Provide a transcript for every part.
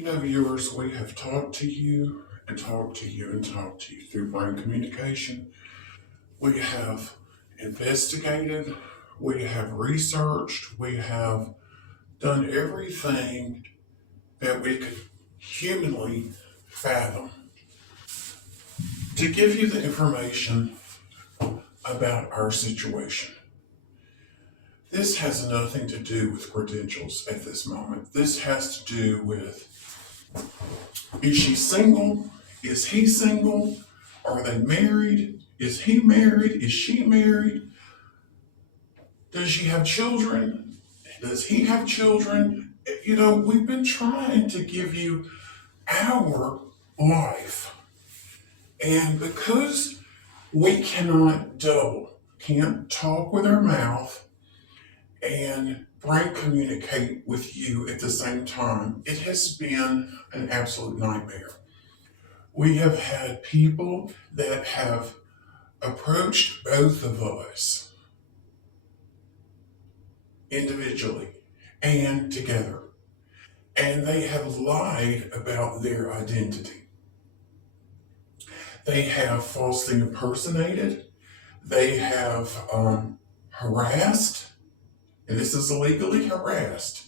Viewers, we have talked to you and talked to you and talked to you through brain communication. We have investigated, we have researched, we have done everything that we could humanly fathom to give you the information about our situation. This has nothing to do with credentials at this moment. This has to do with, is she single? Is he single? Are they married? Is he married? Is she married? Does she have children? Does he have children? We've been trying to give you our life. And because we cannot can't talk with our mouth and brain communicate with you at the same time, it has been an absolute nightmare. We have had people that have approached both of us individually and together, and they have lied about their identity. They have falsely impersonated. They have harassed, and this is illegally harassed.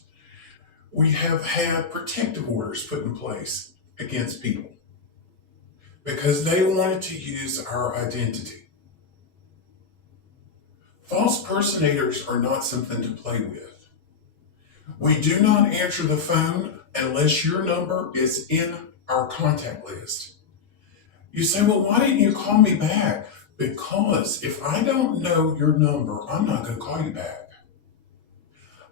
We have had protective orders put in place against people because they wanted to use our identity. False impersonators are not something to play with. We do not answer the phone unless your number is in our contact list. You say, well, why didn't you call me back? Because if I don't know your number, I'm not going to call you back.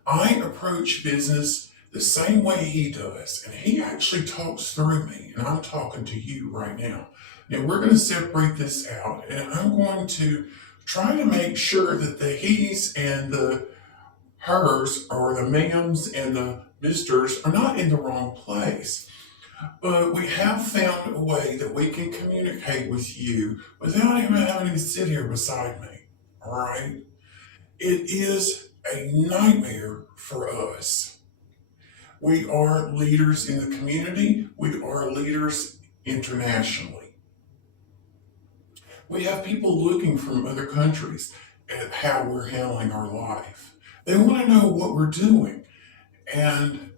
I approach business the same way he does, and he actually talks through me, and I'm talking to you right now. Now, we're going to separate this out, and I'm going to try to make sure that the he's and the hers, or the ma'ams and the misters, are not in the wrong place. But we have found a way that we can communicate with you without even having to sit here beside me. All right? It is a nightmare for us. We are leaders in the community. We are leaders internationally. We have people looking from other countries at how we're handling our life. They want to know what we're doing. And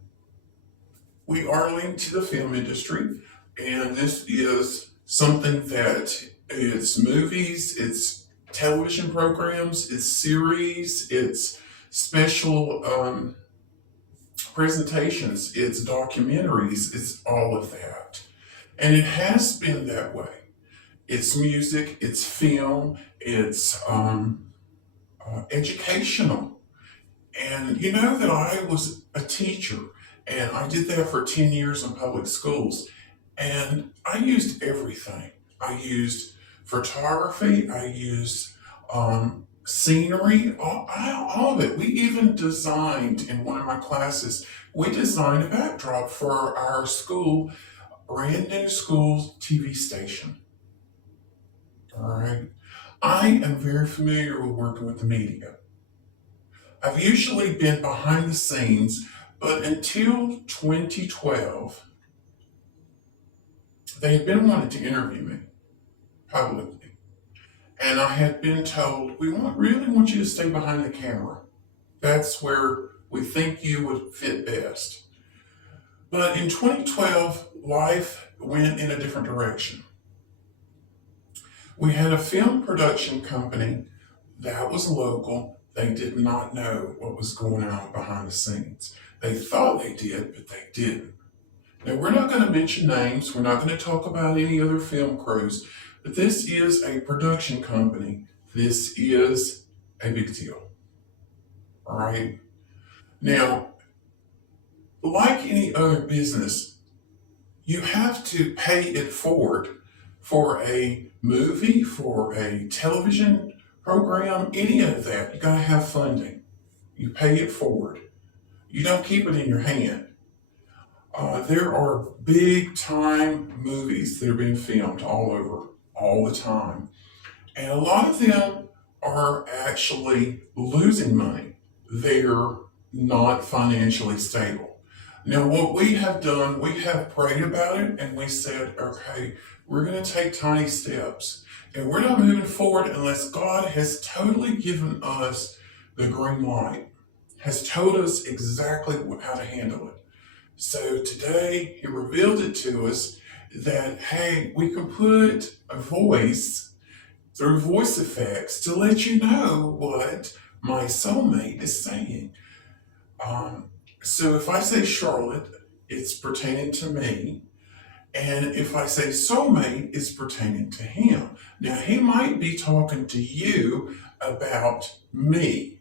we are linked to the film industry, and this is something that it's movies, it's television programs, it's series, it's special presentations, it's documentaries, it's all of that. And it has been that way. It's music, it's film, it's educational. And you know that I was a teacher, and I did that for 10 years in public schools. And I used everything. I used photography, I used scenery, all of it. We even designed, in one of my classes, we designed a backdrop for our school, brand new school TV station. All right. I am very familiar with working with the media. I've usually been behind the scenes, but until 2012, they had been wanting to interview me publicly. And I had been told, we really want you to stay behind the camera. That's where we think you would fit best. But in 2012, life went in a different direction. We had a film production company that was local. They did not know what was going on behind the scenes. They thought they did, but they didn't. Now, we're not going to mention names. We're not going to talk about any other film crews, but this is a production company. This is a big deal. All right. Now, like any other business, you have to pay it forward for a movie, for a television program, any of that. You got to have funding. You pay it forward. You don't keep it in your hand. There are big time movies that are being filmed all over, all the time. And a lot of them are actually losing money. They're not financially stable. Now, what we have done, we have prayed about it and we said, okay, we're going to take tiny steps. And we're not moving forward unless God has totally given us the green light, has told us exactly how to handle it. So today, He revealed it to us that, hey, we can put a voice through voice effects to let you know what my soulmate is saying. Um, so if I say Charlotte, it's pertaining to me. And if I say soulmate, it's pertaining to him. Now, he might be talking to you about me,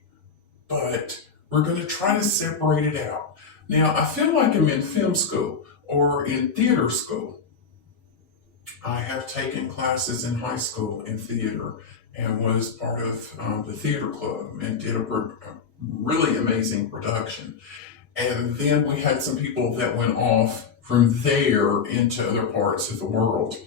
but we're going to try to separate it out. Now, I feel like I'm in film school or in theater school. I have taken classes in high school in theater and was part of the theater club and did a really amazing production. And then we had some people that went off from there into other parts of the world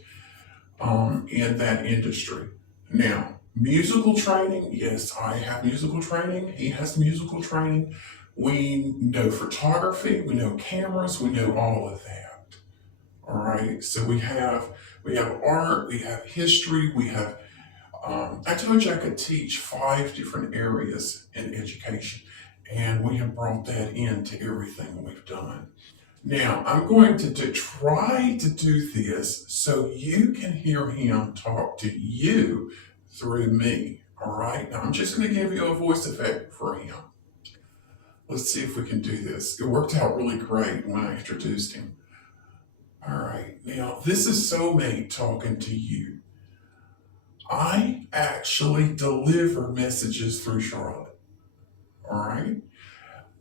in that industry. Now, musical training, yes, I have musical training. He has musical training. We know photography, we know cameras, we know all of that. All right. So we have art, we have history, we have I told you I could teach 5 different areas in education, and we have brought that into everything we've done. Now, I'm going to try to do this so you can hear him talk to you through me. All right. Now, I'm just going to give you a voice effect for him. Let's see if we can do this. It worked out really great when I introduced him. All right. Now, this is Soulmate talking to you. I actually deliver messages through Charlotte. All right.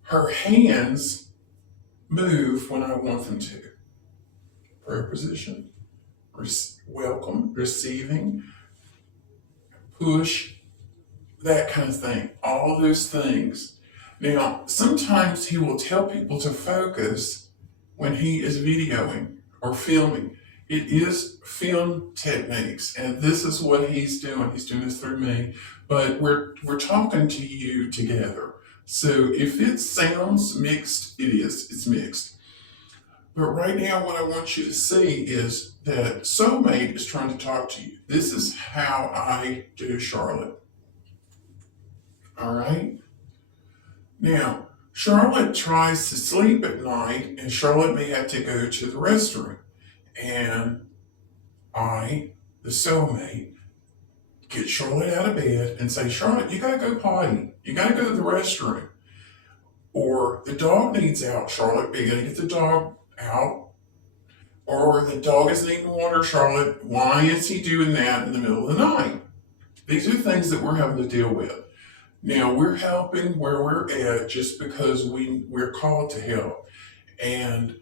Her hands move when I want them to. Prayer position, welcome, receiving, push, that kind of thing. All of those things. Now, sometimes he will tell people to focus when he is videoing or filming. It is film techniques, and this is what he's doing. He's doing this through me, but we're talking to you together. So if it sounds mixed, it is. It's mixed. But right now, what I want you to see is that Soulmate is trying to talk to you. This is how I do Charlotte. All right? Now, Charlotte tries to sleep at night, and Charlotte may have to go to the restroom. And I, the soulmate, get Charlotte out of bed and say, Charlotte, you gotta go potty. You gotta go to the restroom. Or the dog needs out, Charlotte, you gotta get the dog out. Or the dog is needing water, Charlotte, why is he doing that in the middle of the night? These are things that we're having to deal with. Now, we're helping where we're at just because we're called to help. And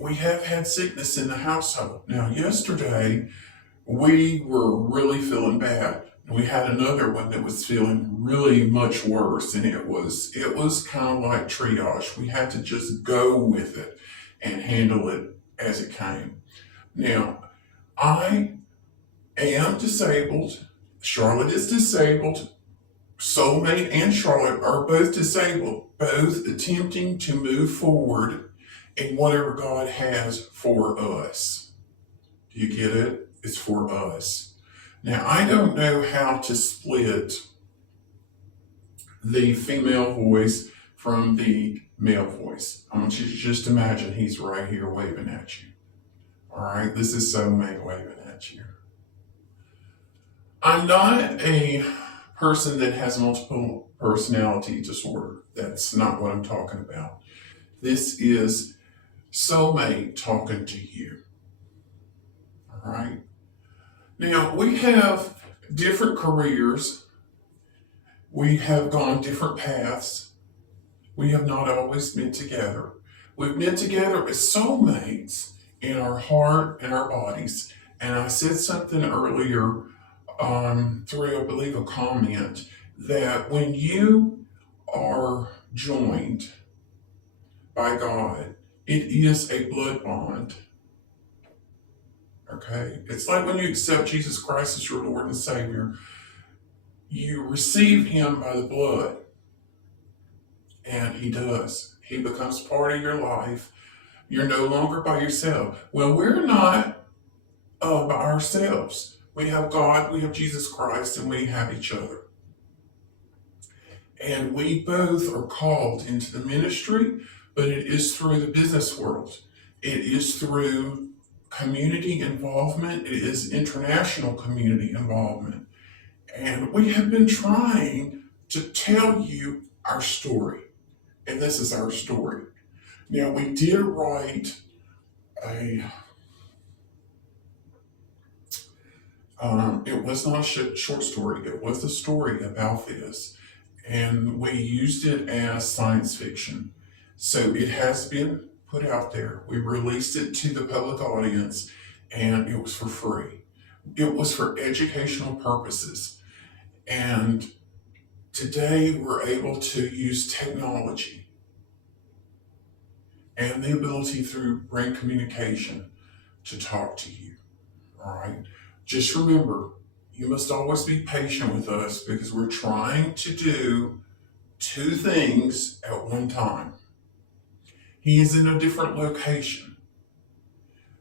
we have had sickness in the household. Now, yesterday, we were really feeling bad. We had another one that was feeling really much worse, and it was kind of like triage. We had to just go with it and handle it as it came. Now, I am disabled. Charlotte is disabled. Soulmate and Charlotte are both disabled, both attempting to move forward in whatever God has for us. Do you get it? It's for us. Now, I don't know how to split the female voice from the male voice. I want you to just imagine he's right here waving at you. All right, this is Soulmate waving at you. I'm not a person that has multiple personality disorder. That's not what I'm talking about. This is Soulmate talking to you. All right. Now, we have different careers. We have gone different paths. We have not always been together. We've been together as soulmates in our heart and our bodies. And I said something earlier through, I believe, a comment that when you are joined by God, it is a blood bond. Okay? It's like when you accept Jesus Christ as your Lord and Savior, you receive Him by the blood. And He does. He becomes part of your life. You're no longer by yourself. Well, we're not by ourselves. We have God, we have Jesus Christ, and we have each other. And we both are called into the ministry, but it is through the business world. It is through community involvement. It is international community involvement. And we have been trying to tell you our story. And this is our story. Now, we did write it was not a short story, it was a story about this. And we used it as science fiction. So it has been put out there. We released it to the public audience, and it was for free. It was for educational purposes. And today we're able to use technology and the ability through brain communication to talk to you. All right. Just remember, you must always be patient with us because we're trying to do two things at one time. He is in a different location,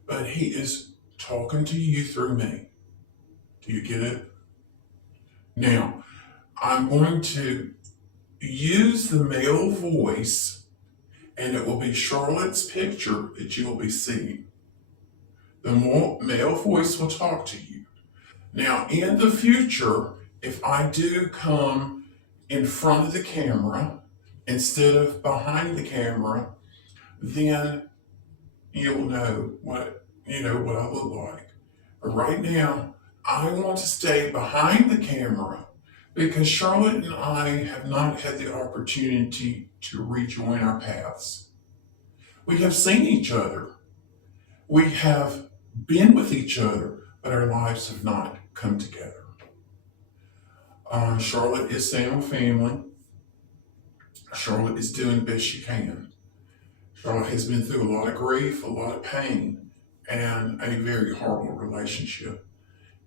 but he is talking to you through me. Do you get it? Now, I'm going to use the male voice, and it will be Charlotte's picture that you will be seeing. The male voice will talk to you. Now, in the future, if I do come in front of the camera instead of behind the camera, then you'll know what I look like. But right now, I want to stay behind the camera because Charlotte and I have not had the opportunity to rejoin our paths. We have seen each other. We have been with each other, but our lives have not come together. Charlotte is staying with family. Charlotte is doing the best she can. Charlotte has been through a lot of grief, a lot of pain, and a very horrible relationship.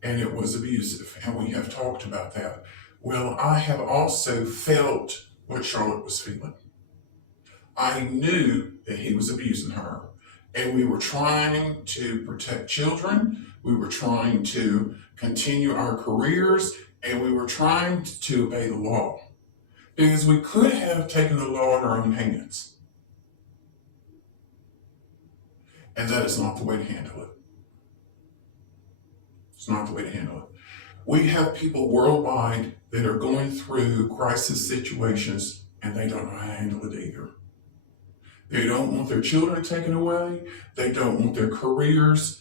And it was abusive, and we have talked about that. Well, I have also felt what Charlotte was feeling. I knew that he was abusing her, and we were trying to protect children. We were trying to continue our careers, and we were trying to obey the law because we could have taken the law in our own hands. And that is not the way to handle it. It's not the way to handle it. We have people worldwide that are going through crisis situations and they don't know how to handle it either. They don't want their children taken away. They don't want their careers,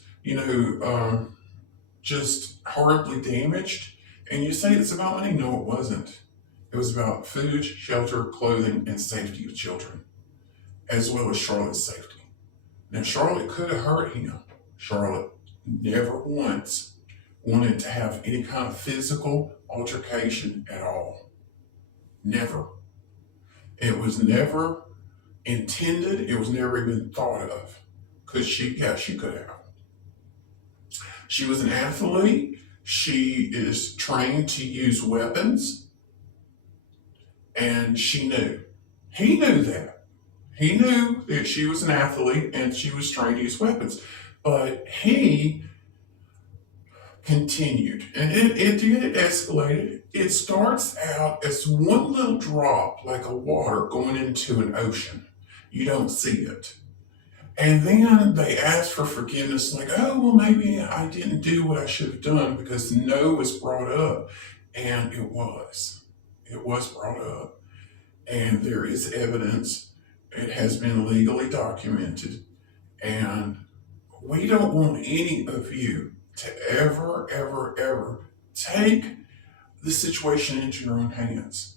just horribly damaged. And you say it's about money? No, it wasn't. It was about food, shelter, clothing, and safety of children, as well as Charlotte's safety. Now, Charlotte could have hurt him. Charlotte never once wanted to have any kind of physical altercation at all. Never. It was never intended. It was never even thought of. Because she could have. She was an athlete. She is trained to use weapons. And she knew. He knew that. He knew that she was an athlete and she was trained to use weapons. But he continued. And it escalated. It starts out as one little drop, like a water going into an ocean. You don't see it. And then they ask for forgiveness, like, oh, well, maybe I didn't do what I should have done because no was brought up. And it was. It was brought up. And there is evidence. It has been legally documented. And we don't want any of you to ever, ever, ever take the situation into your own hands.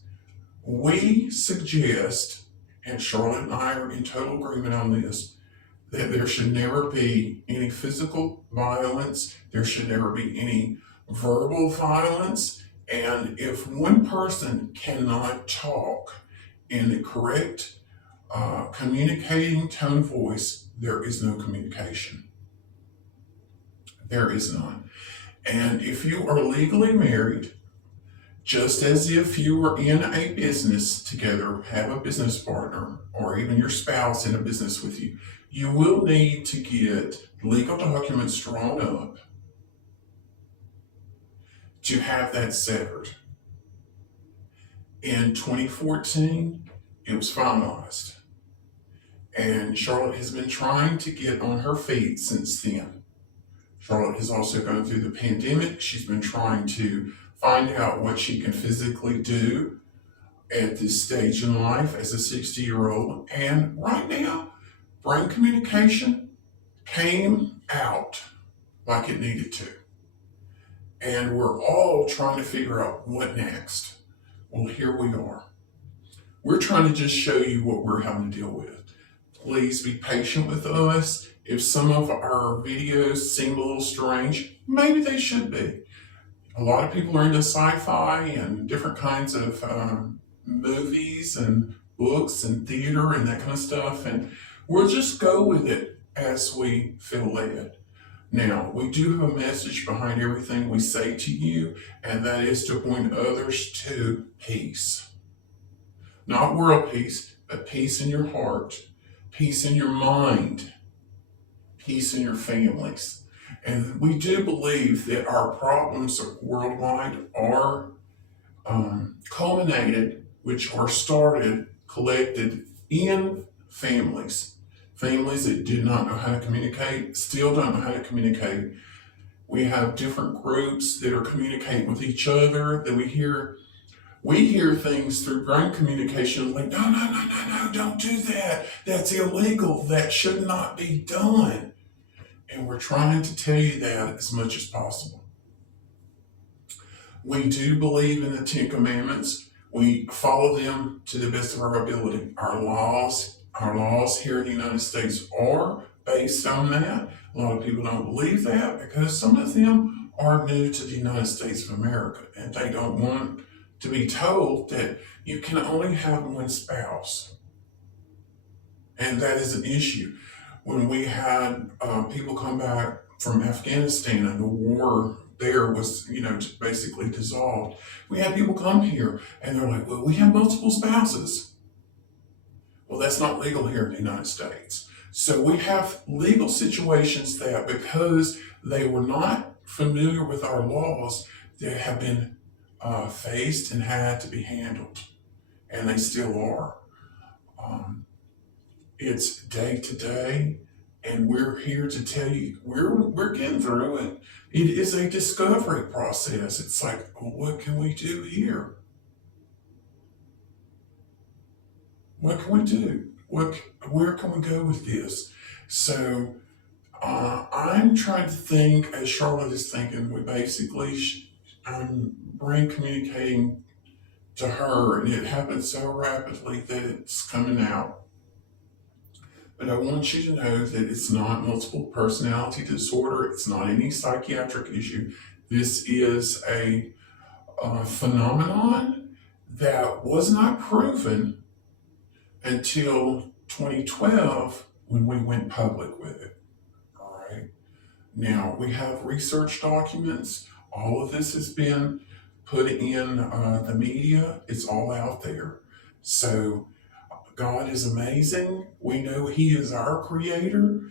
We suggest, and Charlotte and I are in total agreement on this, that there should never be any physical violence. There should never be any verbal violence. And if one person cannot talk in the correct communicating tone of voice, there is no communication. There is none. And if you are legally married, Just as if you were in a business together, have a business partner, or even your spouse in a business with you, you will need to get legal documents drawn up to have that severed. In 2014, it was finalized. And Charlotte has been trying to get on her feet since then. Charlotte has also gone through the pandemic. She's been trying to find out what she can physically do at this stage in life as a 60-year-old. And right now, brain communication came out like it needed to. And we're all trying to figure out what next. Well, here we are. We're trying to just show you what we're having to deal with. Please be patient with us. If some of our videos seem a little strange, maybe they should be. A lot of people are into sci-fi and different kinds of movies and books and theater and that kind of stuff, and we'll just go with it as we feel led. Now, we do have a message behind everything we say to you, and that is to point others to peace. Not world peace, but peace in your heart, peace in your mind, peace in your families. And we do believe that our problems worldwide are culminated, which are started, collected in families. Families that did not know how to communicate, still don't know how to communicate. We have different groups that are communicating with each other that we hear things through brain communication like, no, don't do that. That's illegal. That should not be done. And we're trying to tell you that as much as possible. We do believe in the 10 Commandments. We follow them to the best of our ability. Our laws here in the United States are based on that. A lot of people don't believe that because some of them are new to the United States of America, and they don't want to be told that you can only have one spouse. And that is an issue. When we had people come back from Afghanistan and the war there was, basically dissolved, we had people come here and they're like, well, we have multiple spouses. Well, that's not legal here in the United States. So we have legal situations that because they were not familiar with our laws, they have been faced and had to be handled. And they still are. It's day to day, and we're here to tell you we're getting through it. It is a discovery process. It's like, well, what can we do here? What can we do? Where can we go with this? So I'm trying to think, as Charlotte is thinking, I'm brain communicating to her, and it happens so rapidly that it's coming out. But I want you to know that it's not multiple personality disorder. It's not any psychiatric issue. This is a phenomenon that was not proven until 2012 when we went public with it. All right. Now, we have research documents. All of this has been put in the media. It's all out there. So God is amazing. We know He is our creator.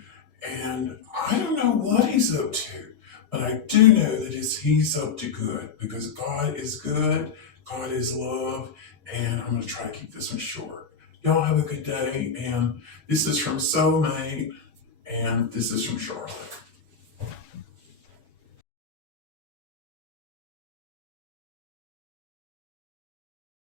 And I don't know what He's up to, but I do know that He's up to good because God is good. God is love. And I'm going to try to keep this one short. Y'all have a good day. And this is from Soulmate. And this is from Charlotte.